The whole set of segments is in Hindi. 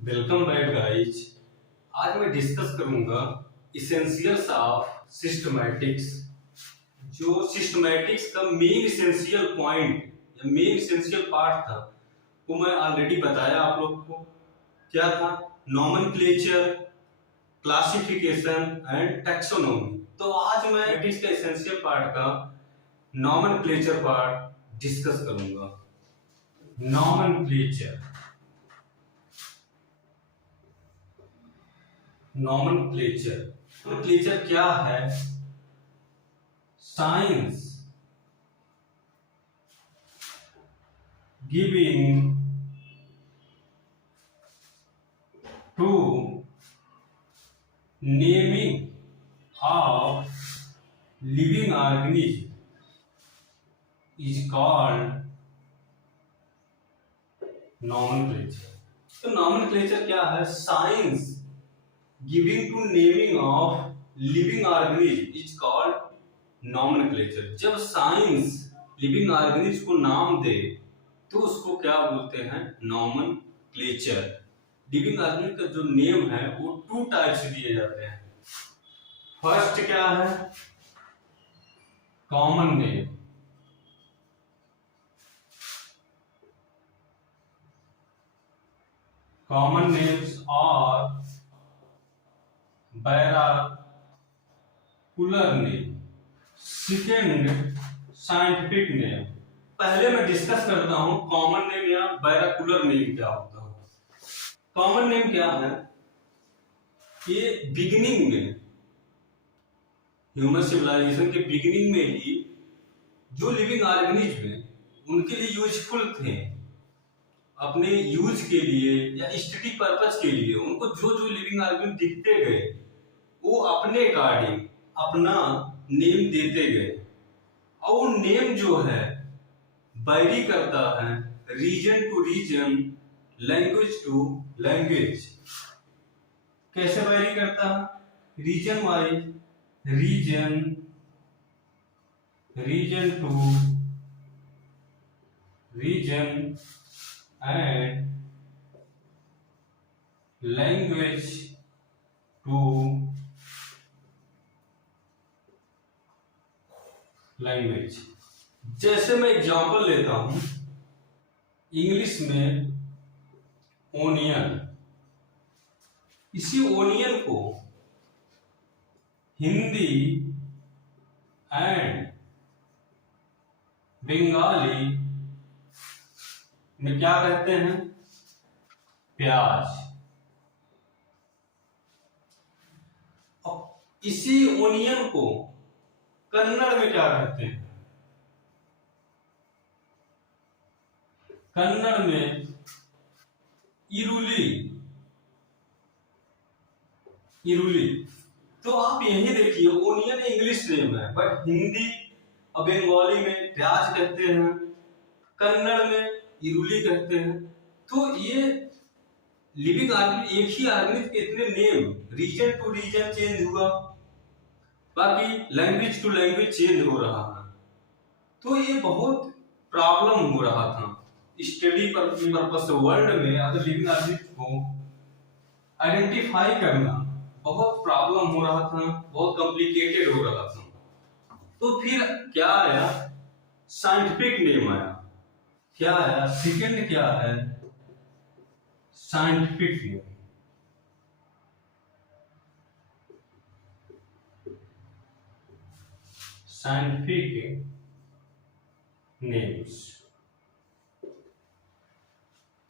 Welcome back guys. आज मैं डिस्कस करूंगा इसेंशियल्स ऑफ सिस्टमैटिक्स। जो सिस्टमैटिक्स का मेन इसेंशियल पॉइंट या मेन इसेंशियल पार्ट था वो मैं ऑलरेडी बताया आप लोग को। क्या था? Nomenclature, classification and taxonomy. तो आज मैं मैथमेटिक्स का इसेंशियल पार्ट का नॉमेनक्लेचर पार्ट डिस्कस करूंगा। नॉमेनक्लेचर नॉमेनक्लेचर क्या है? Science giving to naming of living organism is called nomenclature. तो नॉमेनक्लेचर क्या है? Science giving to naming of living organism is called nomenclature. जब साइंस लिविंग ऑर्गेनिज्म को नाम दे तो उसको क्या बोलते हैं? नॉमेनक्लेचर। लिविंग ऑर्गेनिज्म का जो नेम है वो टू टाइप से दिए जाते हैं। फर्स्ट क्या है? Common name. कॉमन नेम्स और बैराकुलर नेम। Second scientific name. पहले मैं डिस्कस करता हूं कॉमन नेम या बैराकुलर नेम क्या होता है। कॉमन नेम क्या है? ये बिगिनिंग में, ह्यूमन सिविलाइजेशन के बिगिनिंग में ही जो लिविंग ऑर्गेनिज्म है उनके लिए यूजफुल थे, अपने यूज के लिए या स्टडी पर्पज के लिए उनको जो जो लिविंग ऑर्गेनिज्म दिखते गए वो अपने अकॉर्डिंग अपना नेम देते गए। और वो नेम जो है वैरी करता है region to region, language to language. कैसे वैरी करता है? Region wise, region to region and language to language. जैसे मैं एग्जांपल लेता हूं, इंग्लिश में ओनियन। इसी ओनियन को हिंदी एंड बंगाली में क्या कहते हैं? प्याज। और इसी ओनियन को कन्नड़ में क्या कहते हैं? कन्नड़ में इरुली। तो आप यही देखिए, ओनियन इंग्लिश नेम है बट हिंदी और बंगाली में प्याज कहते हैं, कन्नड़ में इरुली कहते हैं। तो ये लिविंग ऑर्गेनिज्म, एक ही ऑर्गेनिज्म के इतने name, region to region change हुआ, बाकी लैंग्वेज टू लैंग्वेज चेंज हो रहा है। तो ये बहुत प्रॉब्लम हो रहा था स्टडी पर्पस से। वर्ल्ड में अगर लिविंग ऑर्गेनिज्म को आइडेंटिफाई करना बहुत प्रॉब्लम हो रहा था, बहुत कॉम्प्लिकेटेड हो रहा था। तो फिर क्या आया? साइंटिफिक नेम आया। क्या आया? सेकंड क्या है? Scientific name. Scientific names.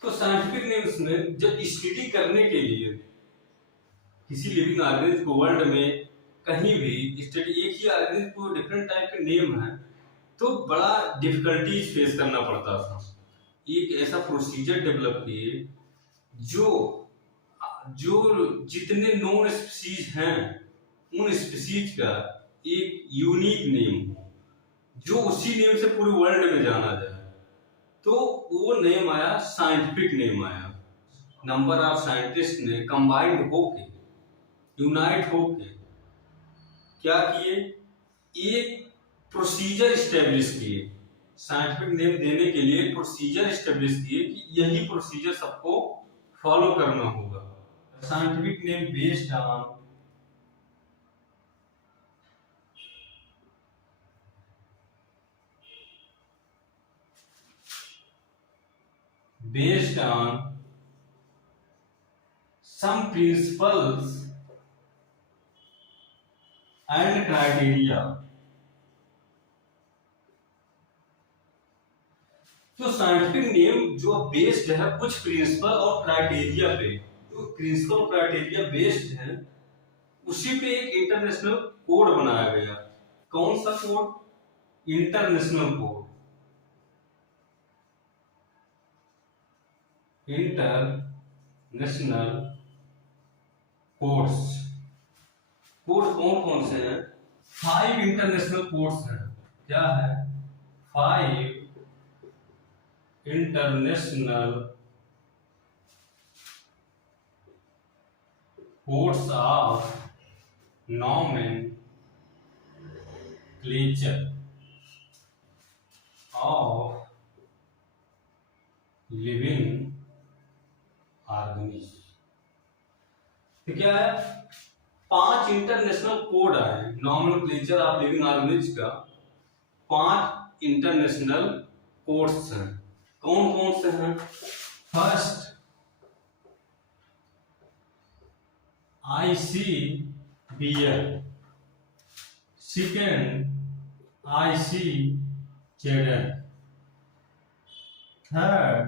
तो साइंटिफिक नेम्स में जब स्टडी करने के लिए किसी लिविंग ऑर्गेनिज्म को वर्ल्ड में कहीं भी स्टडी, एक ही ऑर्गेनिज्म को डिफरेंट टाइप के नेम है तो बड़ा डिफिकल्टीज फेस करना पड़ता था। एक ऐसा प्रोसीजर डेवलप किए जो जितने नॉन स्पीसीज हैं उन स्पीसीज का एक यूनिक नेम हो, जो उसी नेम से पूरे वर्ल्ड में जाना जाए। तो वो नेम आया, साइंटिफिक नेम आया। नंबर ऑफ साइंटिस्ट ने कंबाइंड होके, यूनाइट होके क्या किए? एक प्रोसीजर स्टेब्लिश किए। साइंटिफिक नेम देने के लिए प्रोसीजर स्टेब्लिश किए कि यही प्रोसीजर सबको फॉलो करना होगा। Scientific name based on some principles and criteria। तो साइंटिफिक नेम जो बेस्ड है कुछ प्रिंसिपल और क्राइटेरिया पे, जो प्रिंसिपल क्राइटेरिया बेस्ड है उसी पे एक इंटरनेशनल कोड बनाया गया। कौन सा code? International code. International codes. Code कौन कौन से हैं? 5 इंटरनेशनल कोड्स हैं। क्या है? 5 international codes of nomenclature of living organisms। तो क्या है? 5 इंटरनेशनल कोड आए नॉमेनक्लेचर ऑफ लिविंग ऑर्गेनिज्म का। 5 इंटरनेशनल कोड्स हैं। कौन कौन से हैं? First ICBL, second ICZN, third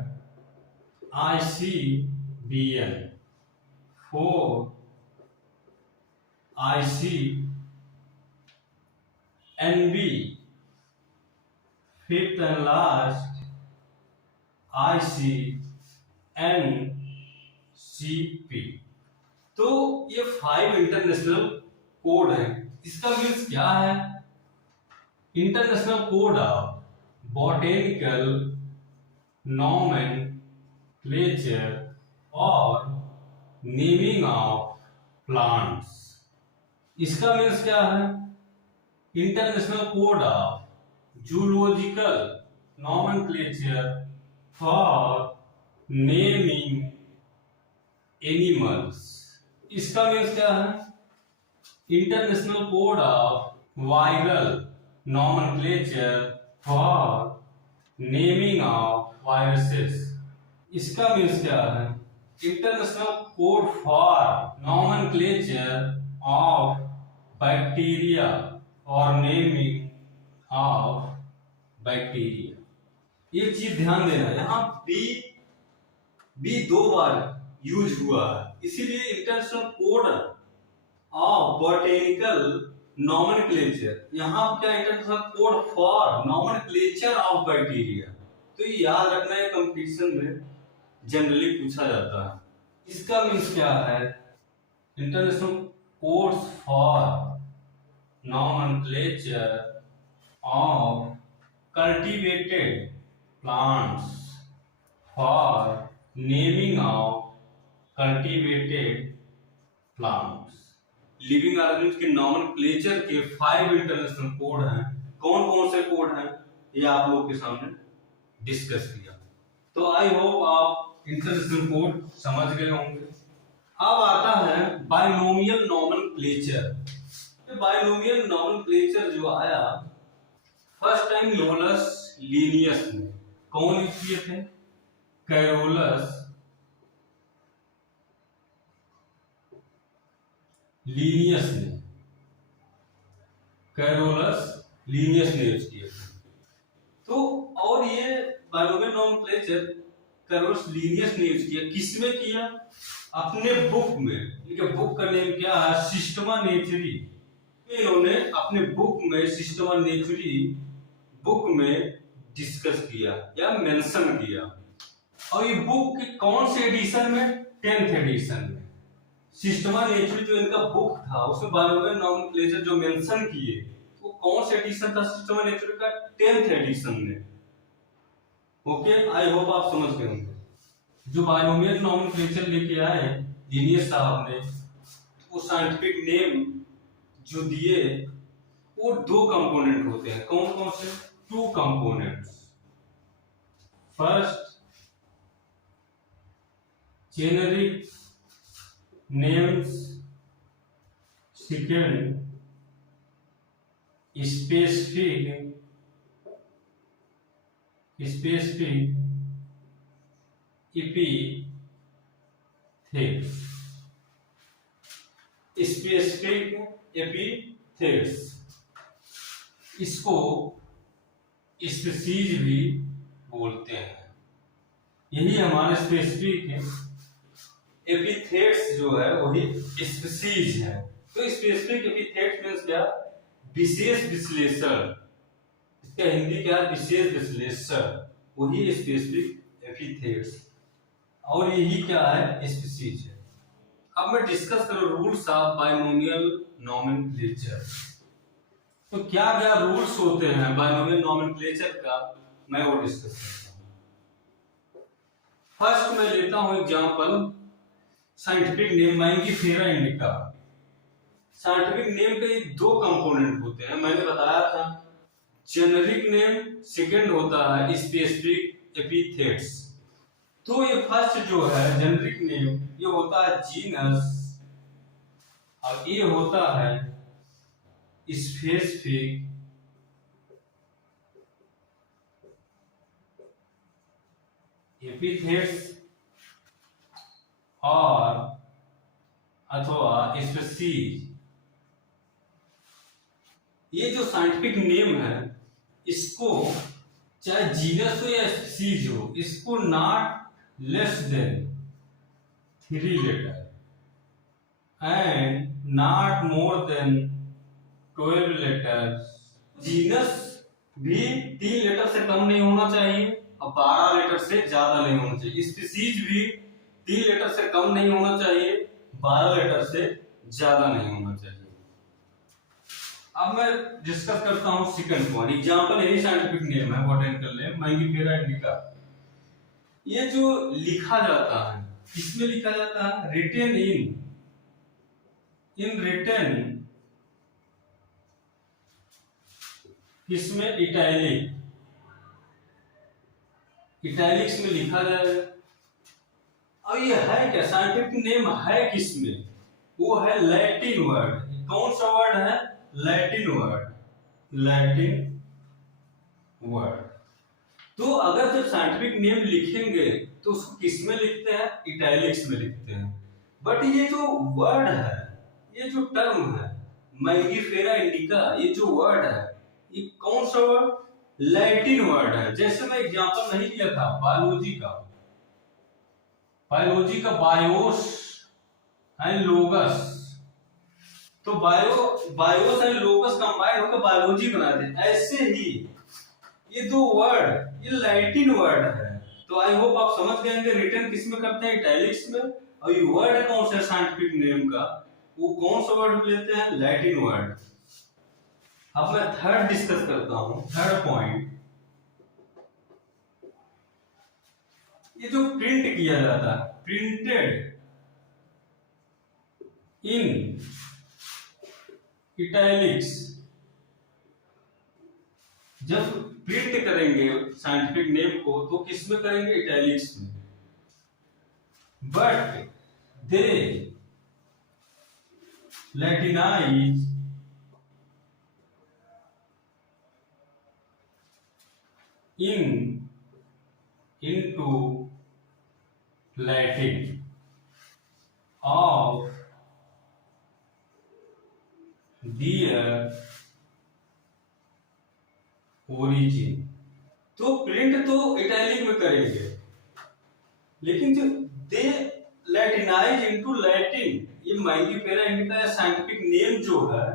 ICBN, fourth ICNB, fifth and last ICNCP। तो ये 5 इंटरनेशनल कोड है। इसका मीन्स क्या है? International code of botanical nomenclature और नेमिंग ऑफ प्लांट्स। इसका मीन्स क्या है? International code of zoological nomenclature for naming animals. इसका मीन्स क्या है? International code of viral nomenclature for naming of viruses. इसका मीन्स क्या है? International code for nomenclature of bacteria और नेमिंग ऑफ बैक्टीरिया। एक चीज ध्यान देना, यहाँ बी 2 बार यूज हुआ है, इसीलिए international code of botanical nomenclature. यहाँ क्या? International code for nomenclature of bacteria. तो ये याद रखना है, कंपटीशन में जनरली पूछा जाता है। इसका मीन्स क्या है? International code for nomenclature of cultivated plants for naming of cultivated plants. Living organism के नॉमेनक्लेचर के 5 इंटरनेशनल कोड हैं। कौन कौन से कोड हैं ये आप लोगों के सामने डिस्कस किया। तो आई होप आप इंटरनेशनल कोड समझ गए होंगे। अब आता है बाइनोमियल नॉमेनक्लेचर। बाइनोमियल नॉमेनक्लेचर जो आया फर्स्ट टाइम लोलस लीनियस ने। कौन यूज किए थे? कैरोलस लीनियस ने। कैरोलस लीनियस ने यूज किया था। तो और ये बाइनोमियल नॉमेनक्लेचर कैरोलस लीनियस ने यूज किया। किसमें किया? अपने बुक में। इनके बुक का नेम क्या है? सिस्टमा नेचुरी। इन्होंने अपने बुक में सिस्टमा नेचुरी बुक में डिस्कस किया या मेंशन किया। और ये बुक के कौन से एडिशन में? 10th एडिशन में। सिस्टमा नेचुरी जो इनका बुक था उसमें बाइनोमियल नॉमेनक्लेचर जो मेंशन किए वो कौन से एडिशन था? सिस्टमा नेचुरी का 10th एडिशन में। ओके, आई होप आप समझ गए होंगे। जो बाइनोमियल नॉमेनक्लेचर लेके आए लीनियस साहब ने, वो साइंटिफिक नेम जो दिए वो 2 कंपोनेंट होते हैं। कौन कौन से? 2 components. First generic names, second specific epithets, specific epithets, इसको स्पीशीज भी बोलते हैं। यही हमारे स्पेसिफिक एपिथेट्स जो है वही स्पीशीज है। तो स्पेसिफिक एपिथेट्स मींस क्या, विशेष विश्लेषण, इसका हिंदी क्या है, विशेष विश्लेषण, वही स्पेसिफिक एपिथेट्स, और यही क्या है, स्पीशीज है। अब मैं डिस्कस करूं रूल्स ऑफ बाइनोमियल नोमेनक्लेचर। तो क्या क्या रूल्स होते हैं बाइनोमियल नोमेनक्लेचर का, मैं वो डिस्कस करता हूं। फर्स्ट मैं लेता हूं example scientific name Mangifera indica. Scientific name के दो कंपोनेंट होते हैं, मैंने बताया था, जेनेरिक नेम, सेकंड होता है स्पेसिफिक एपिथेट्स। तो ये फर्स्ट जो है जेनेरिक नेम, ये होता है जीनस, और ये होता है स्पेसिफिक एपिथेट्स और अथवा स्पीशीज। ये जो साइंटिफिक नेम है, इसको चाहे जीनस हो या स्पीशीज हो, इसको not less than 3 letter and not more than 12 letters. Genus भी 3 लेटर से कम नहीं होना चाहिए और 12 लेटर से ज्यादा नहीं होना चाहिए। स्पीशीज भी 3 लेटर से कम नहीं होना चाहिए, 12 लेटर से ज्यादा नहीं होना चाहिए। अब मैं डिस्कस करता हूं सेकंड वन। एग्जांपल यही साइंटिफिक नेम है, बॉटनिकल नेम माइंगीफेरा इंडिका। ये जो लिखा जाता है, किसमें लिखा जाता है, रिटेन इन रिटेन, किसमें, इटैलिक्स में लिखा जाएगा। अब ये है क्या, साइंटिफिक नेम है किसमें, वो है लैटिन वर्ड। कौन सा वर्ड है, लैटिन वर्ड। तो अगर जब साइंटिफिक नेम लिखेंगे तो उसको किसमें लिखते हैं, इटैलिक्स में लिखते हैं। बट ये जो वर्ड है, ये जो टर्म है माइंगीफेरा इंडिका, ये जो वर्ड है, ये कौन सा वर्ड, लैटिन वर्ड है। जैसे मैं एग्जांपल नहीं दिया था बायोलॉजी का बायोस एंड लोगस, तो बायोस एंड लोगस कंबाइन होकर बायोलॉजी बनाते। ऐसे ही ये दो वर्ड, ये लैटिन वर्ड है। तो आई होप आप समझ गए रिटर्न किसमें करते हैं, इटैलिक्स में। और ये वर्ड है कौन सा साइंटिफिक नेम का, वो कौन सा वर्ड लेते हैं, लैटिन वर्ड। अब मैं थर्ड डिस्कस करता हूं, थर्ड पॉइंट, ये जो प्रिंट किया जाता है, प्रिंटेड इन इटैलिक्स। जब प्रिंट करेंगे साइंटिफिक नेम को तो किसमें करेंगे, इटैलिक्स में। But they Latinise into Latin of their origin। तो प्रिंट तो इटैलिक में करेंगे, लेकिन जो दे लैटिनाइज इनटू लैटिन, ये माइंगीफेरा इंडिका या साइंटिफिक नेम जो है,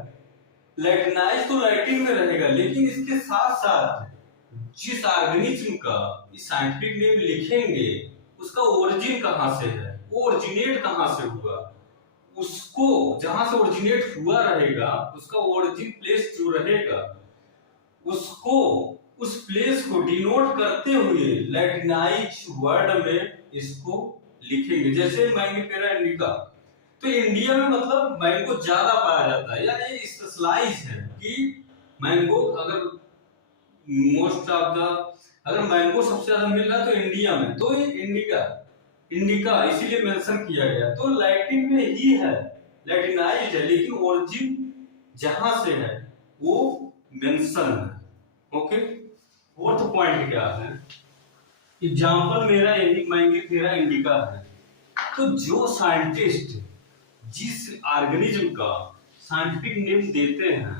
लैटिनाइज तो लैटिन में रहेगा, लेकिन इसके साथ साथ जिस ऑर्गेनिज्म का इस साइंटिफिक नेम लिखेंगे उसका ओरिजिन कहां से है, वो ओरिजिनेट कहां से हुआ, उसको जहां से ओरिजिनेट हुआ रहेगा, उसका ओरिजिन प्लेस जो रहेगा, उसको उस प्लेस को डिनोट करते हुए लैटिनाइज वर्ड में इसको लिखेंगे। जैसे माइंगीफेरा इंडिका, तो इंडिया में मतलब मैंगो ज्यादा पाया जाता है, या ये स्पेशलाइज है कि मैंगो अगर मोस्ट ऑफ द, अगर मैंगो सबसे ज्यादा मिल रहा है तो इंडिया में, तो ये इंडिका इंडिका इसीलिए मेंशन किया गया। तो लैटिन में ही है, लैटिनाइज्ड है, लेकिन ओरिजिन जहां से है वो मेंशन है। ओके, फोर्थ पॉइंट क्या है? एग्जाम्पल मेरा यही मैंगीफेरा इंडिका है। तो जो साइंटिस्ट जिस ऑर्गेनिज्म का साइंटिफिक नेम देते हैं,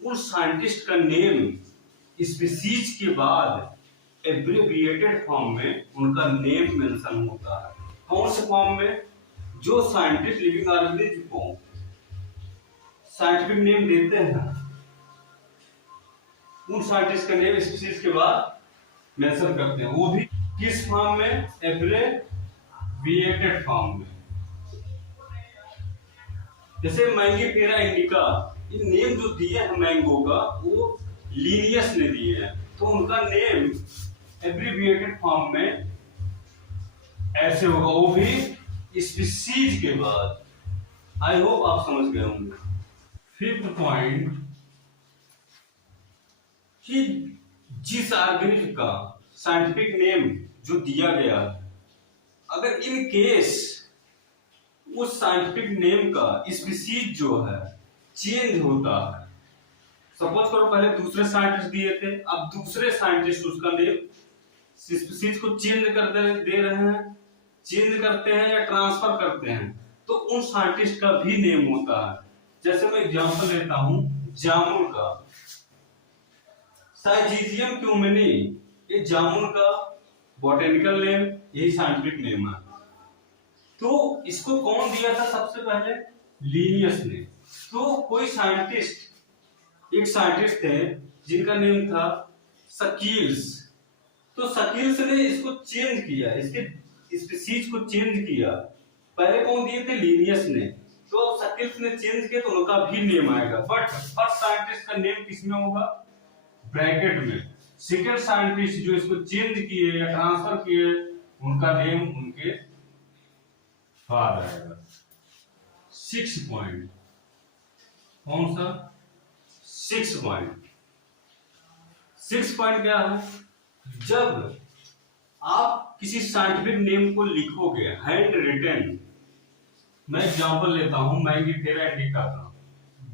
उस साइंटिस्ट का नेम स्पीसीज के बाद एब्रिविएटेड फॉर्म में उनका नेम मेंशन होता है। कौन से फॉर्म में? जो साइंटिस्ट लिविंग ऑर्गेनिज्म को साइंटिफिक नेम देते हैं, उन साइंटिस्ट का नेम स्पीसीज के बाद मेंशन करते हैं, वो भी किस फॉर्म में? एब्रिविएटेड फॉर्म में। जैसे मैंगीफेरा इंडिका, ये नेम जो दिए हैं मैंगो का, वो लीनियस ने दिए हैं, तो उनका नेम एब्रिविएटेड फॉर्म में ऐसे होगा, वो भी स्पीसीज के बाद। आई होप आप समझ गए होंगे। फिफ्थ पॉइंट कि जिस ऑर्गेनिज्म का साइंटिफिक नेम जो दिया गया, अगर इन केस उस साइंटिफिक नेम का स्पीसीज जो है चेंज होता है, सपोज करो पहले दूसरे साइंटिस्ट दिए थे, अब दूसरे साइंटिस्ट उसका नेम स्पीसीज को चेंज कर दे रहे हैं, चेंज करते हैं या ट्रांसफर करते हैं, तो उन साइंटिस्ट का भी नेम होता है। जैसे मैं एग्जांपल लेता हूं जामुन का, साइजीजियम क्यूमिनी, ये जामुन का बॉटेनिकल नेम, यही साइंटिफिक नेम है। तो इसको कौन दिया था सबसे पहले? लीनियस ने। तो कोई साइंटिस्ट, एक साइंटिस्ट थे जिनका नेम था सकील्स, तो सकील्स ने इसको चेंज किया, इसके स्पीसीज को चेंज किया। पहले कौन दिए थे? लीनियस ने। तो अब सकील्स ने चेंज किया तो उनका भी नेम आएगा, बट फर्स्ट साइंटिस्ट का नेम किसमें होगा? ब्रैकेट में। सेकंड साइंटिस्ट जो इसको चेंज किए या ट्रांसफर किए, उनका नेम उनके बाद आएगा। 6 पॉइंट, कौन सा? 6 पॉइंट। 6 पॉइंट क्या है? जब आप किसी साइंटिफिक नेम को लिखोगे हैंड रिटन, मैं एग्जांपल लेता हूं मैंगीफेरा इंडिका का,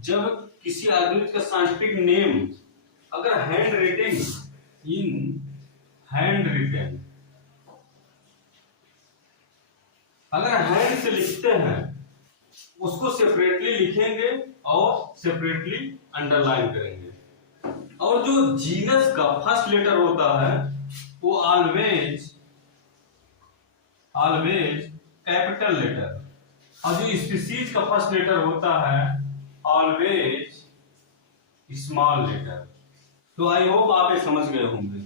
जब किसी ऑर्गेनिज्म का साइंटिफिक नेम अगर hand written, in hand written, अगर हैंड से लिखते हैं, उसको सेपरेटली लिखेंगे और सेपरेटली अंडरलाइन करेंगे। और जो जीनस का फर्स्ट लेटर होता है वो ऑलवेज कैपिटल लेटर, और जो स्पीसीज का फर्स्ट लेटर होता है ऑलवेज स्मॉल लेटर। तो आई होप आप ये समझ गए होंगे।